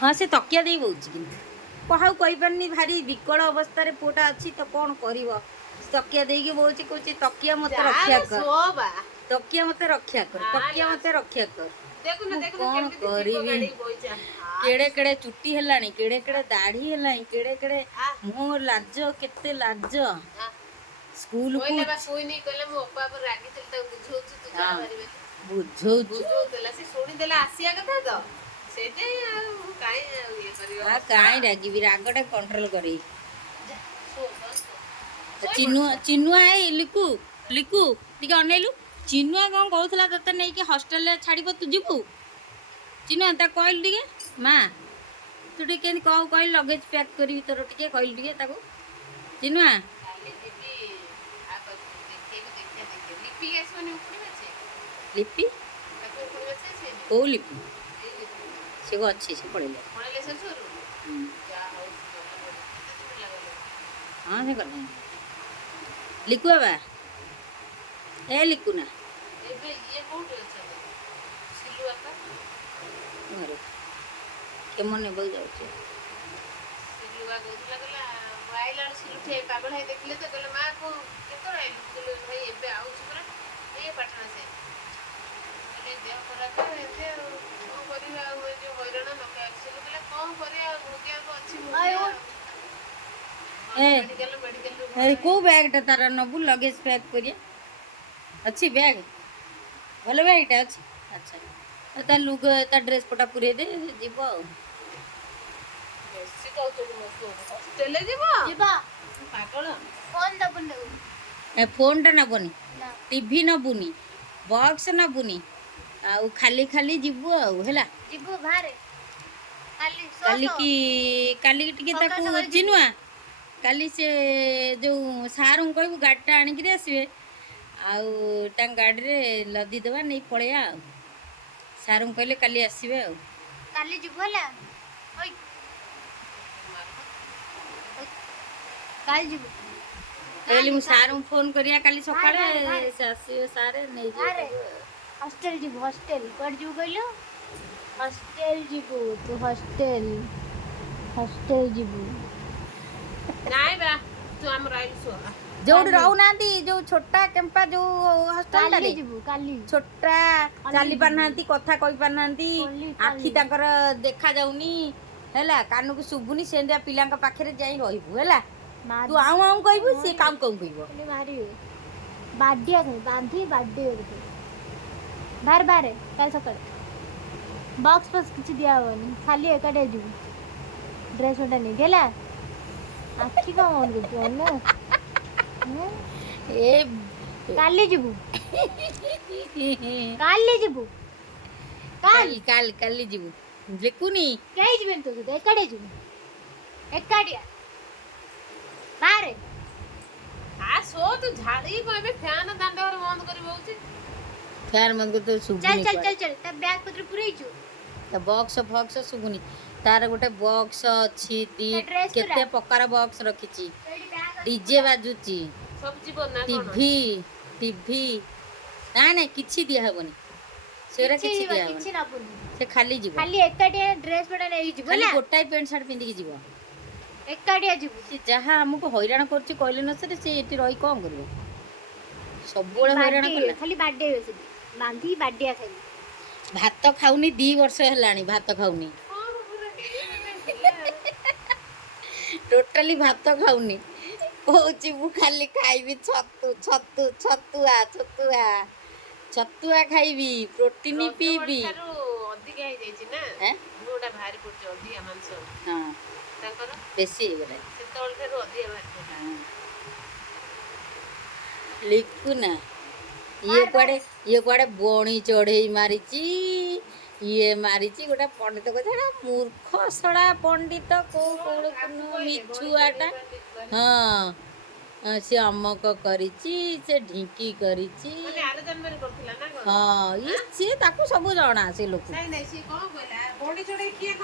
हाँ से तकिया देई बोउची कि कहा कही पारनी भारी विकल अवस्था रे पुटा अच्छी तो कौन करिवो तकिया देई बोउची कहूची तकिया मते रक्षा कर सोबा तकिया मते रक्षा कर तकिया मते रक्षा कर देखुन देखुन कौन केमती जीव करिवि गाड़ी बोइचा केड़े केड़े चुट्टी हेलानी केड़े केड़े दाढ़ी हेलानी केड़े केड़े मुंह लाज केते लाज स्कूल कोइले को बा कोइ नहीं कोइले मो ओपा पर रागी चल त बुझौछु तू जा मारिबे बुझौछु बुझौतला से सोनी देला आसिया कथा तो सेते काई ये करियो आ काई रागी रागटा कंट्रोल करी सो सो चिनुआ चिनुआ ए लिकु लिकु टिके अनेलु चिनुआ कौन कहूला तते नहीं कि हॉस्टल रे छाड़ीबो तू जीबू चिनुआ ता कहल टिके मां तू टिके केन कहल लगेज पैक करी तोर टिके कहल टिके ताको चिनुआ काली जीबी आ को देखे लिपि आसोनी उखड़ी बचे लिपि ताको उखड़ी बचे से ओ लिपि से को अच्छी से पड़ेले पड़ेले से छोरू जा हो हां से कर लिखु बाबा ए लिखु ना एबे ये कोठ আছে सिलुआ का अरे के मने बोल जाउ छे सिलुआ गोदला गला वाइलर सिलु ठे पागल है देखले तो कहले मां को केतो आइलु कहले भाई एबे आउछ परा ए पटना से कहले देह खराब है एते को करिया हो जो हैरान लोक एक्चुअली कहले कोन करिया भोगिया को अछि आयो ए मेडिकल अरे को बैग टा तारा नबु लगेज पैक करिया अच्छी बैग भले बैग टा अच्छी अच्छा ता लुग ता ड्रेस पटा पुरे दे जीवो बेसी कहू तो मस्तो चले जीवो ଯିବା पागल ଫୋନ୍ ଦବୁନି ତାକୁ ए फोन टा नबनी ନା टीवी नबुनी बॉक्स नबुनी आउ खाली खाली जीवो आउ हैला ଯିବୁ ବାହାରେ କାଲି काली की टिके ताकू चिनुआ काली से जो सार कहबू गाड़ीटा आणिक आसबे आउ गाड़ी रे लदी देवा नहीं पड़ेया सार कहले काली आसबे आउ କାଲି ଯିବୁ ହେଲା ଓଇ କାଲି ଯିବୁ कहली मु सार फोन करिया काली सकाळे से आसबे सारे नहीं ବାହାରେ जे ହଷ୍ଟେଲ ଯିବୁ ହଷ୍ଟେଲ କୁଆଡ଼େ ଯିବୁ କହିଲୁ ହଷ୍ଟେଲ ଯିବୁ ତୁ ହଷ୍ଟେଲ ହଷ୍ଟେଲ ଯିବୁ ନାଇଁ ବା ତୁ ଆମ ରାଇଲ ସୋ जो रहू नांती जो छोटा केम्पा जो हॉस्टल କାଲି ଯିବୁ କାଲି छोटा चाली पारनांती कथा कहि पारनांती काली, आखी ताकर देखा जाउनी हैला कानु को सुबुनी सेंदिया पिलांका पाखरे जाई रहिबू हैला तू आऊ आऊ कहबू से काम कम कहबो ମାରିବେ ବାଡ଼ିଆ ଖାଇ ବାନ୍ଧି ବାଡ଼ିଏ କରିବେ ବାହାରେ ବାହାରେ କାଲି ସକାଳେ ବକ୍ସ ଫକ୍ସ କିଛି ଦିଆ ହବନି ଖାଲି ଏକାଟିଆ ଯିବୁ ଡ୍ରେସ୍ ଗୋଟେ ନେଇକି ହେଲା ଆଖି କ'ଣ ମନ କରୁଛୁ ନା ए କାଲି ଯିବୁ କାଲି ଯିବୁ काली काली काली जीबू लेकुनी କେହି ଯିବେନି ତୋ ସହିତ ଏକାଟିଆ ଯିବୁ ଏକାଟିଆ ବାହାରେ आ सो तू झाड़ी को एबे फैन दांडर बंद करी होउची फैन मन को तो ଚାଲ सुबुनी ଚାଲ ଚାଲ ଚାଲ ତା ବ୍ୟାଗ୍ ପତ୍ର ପୁରେଇଛୁ ता बॉक्स फॉक्स सुबुनी तार गोटे बॉक्स अछि दी ତା ଡ୍ରେସ୍ केते प्रकार बॉक्स रखिची ସେଇଠି ବ୍ୟାଗ୍ डीजे बाजुची सब जीवन ना कोन टीवी टीवी ना ना किछि दिया हबनी सेरा किछि दिया କିଛି हबनी ନବୁନି से खाली जीवो ଖାଲି एकाटिया ड्रेस पटा ନେଇକି ଯିବୁ खाली ହେଲା गोटाई पैंट शर्ट पिंदी की जीवो एकाटिया ଯିବୁ से जहाँ हमको हैरान करछि कहले न से एटी रही कोन करबो सब बळे हैरान ବାଡେଇବେ, करला ଖାଲି ବାଡେଇବେ ସେଠି ବାନ୍ଧି ବାଡିଆ ଖାଲି भात खाउनी 2 वर्ष हेलानी भात खाउनी टोटली भात खाउनी कहूची मु खाली खाइबी छतु छतु छतुआ छतुआ छतुआ खाइबी प्रोटीन पीबी अधिक है जाई ना हैं मोटा भारी पड़छ अधिक मांस हां ताकर बेसी हो गला सेतोल फेर अधिक भारी पड़छ लिखु ना ये कुआड़े बणी चढ़ई मारिची ये मारिची गोटा पंडित को छड़ा मूर्ख सड़ा पंडित को मिछुआटा हाँ से अमक करिची से ढिंकी करिची माने आरे जन्म रे करथिला ना हाँ ये से ताकू सब जाना से लोक नहीं नहीं से कोन कहला बॉडी चढ़ई किए